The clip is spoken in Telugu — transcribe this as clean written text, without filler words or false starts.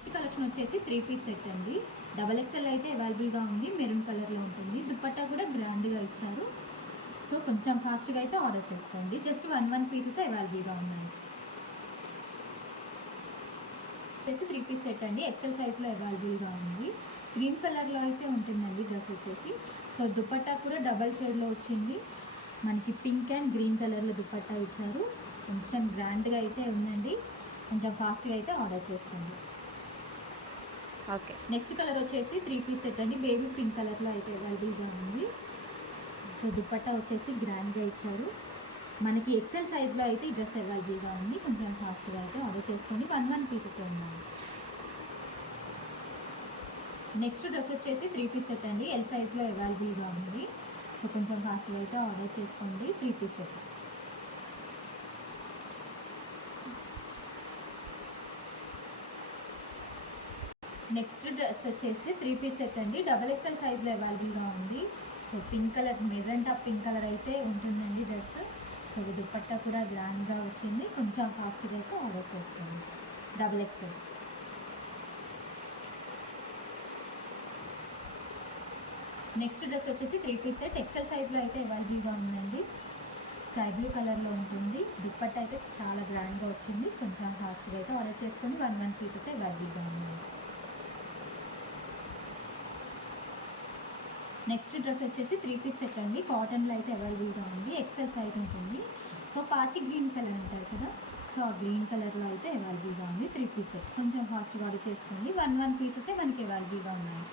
నెక్స్ట్ కలెక్షన్ వచ్చేసి 3 పీస్ సెట్ అండి. XXL అయితే అవైలబుల్గా ఉంది, మెరూన్ కలర్లో ఉంటుంది. దుపట్టా కూడా గ్రాండ్గా ఇచ్చారు. సో కొంచెం ఫాస్ట్గా అయితే ఆర్డర్ చేసుకోండి. జస్ట్ 1 పీసెస్ అవైలబుల్గా ఉన్నాయి. వచ్చేసి 3 పీస్ సెట్ అండి. ఎక్సెల్ సైజ్లో అవైలబుల్గా ఉంది. క్రీమ్ కలర్లో అయితే ఉంటుందండి డ్రెస్ వచ్చేసి. సో దుపట్టా కూడా డబల్ షేడ్లో వచ్చింది. మనకి పింక్ అండ్ గ్రీన్ కలర్లో దుపట్టా ఇచ్చారు. కొంచెం గ్రాండ్గా అయితే ఉందండి. కొంచెం ఫాస్ట్గా అయితే ఆర్డర్ చేసుకోండి. ఓకే. నెక్స్ట్ కలర్ వచ్చేసి 3 పీస్ సెట్ అండి. బేబీ పింక్ కలర్లో అయితే అవైలబుల్గా ఉంది. సో దుపట్టా వచ్చేసి గ్రాండ్గా ఇచ్చారు. మనకి ఎక్సెల్ సైజ్లో అయితే ఈ డ్రెస్ అవైలబుల్గా ఉంది. కొంచెం ఫాస్ట్గా అయితే ఆర్డర్ చేసుకోండి. 1 పీసెస్ ఉన్నాయి. నెక్స్ట్ డ్రెస్ వచ్చేసి 3 పీస్ సెట్ అండి. ఎల్ సైజ్లో అవైలబుల్గా ఉంది. సో కొంచెం ఫాస్ట్గా అయితే ఆర్డర్ చేసుకోండి. 3 పీస్ సెట్. నెక్స్ట్ డ్రెస్ వచ్చేసి 3 పీస్ సెట్ అండి. XXL సైజ్లో అవైలబుల్గా ఉంది. So pink colour, magenta pink colour అయితే ఉంటుందండి డ్రెస్. సో దుపట్టా కూడా గ్రాండ్గా వచ్చింది. కొంచెం ఫాస్ట్గా అయితే ఆర్డర్ చేసుకోండి. XXL. నెక్స్ట్ డ్రెస్ వచ్చేసి 3 పీస్ సెట్. ఎక్సెల్ సైజ్లో అయితే అవైలబుల్గా ఉందండి. స్కై బ్లూ కలర్లో ఉంటుంది. దుపట్టా అయితే చాలా గ్రాండ్గా వచ్చింది. కొంచెం ఫాస్ట్గా అయితే ఆర్డర్ చేసుకొని 1 పీసెస్ అవైలబుల్గా ఉన్నాయి. నెక్స్ట్ డ్రెస్ వచ్చేసి 3 పీస్ సెట్ అండి. కాటన్లో అయితే అవైలబుల్గా ఉంది. ఎక్సెల్ సైజ్ ఉంటుంది. సో పాచి గ్రీన్ కలర్ అంటారు కదా, సో ఆ గ్రీన్ కలర్లో అయితే అవైలబుల్గా ఉంది. 3 పీస్ సెట్. కొంచెం ఫాస్ట్గా ఆర్డర్ చేసుకోండి. 1 పీసెసే మనకి అవైలబుల్గా ఉన్నాయి.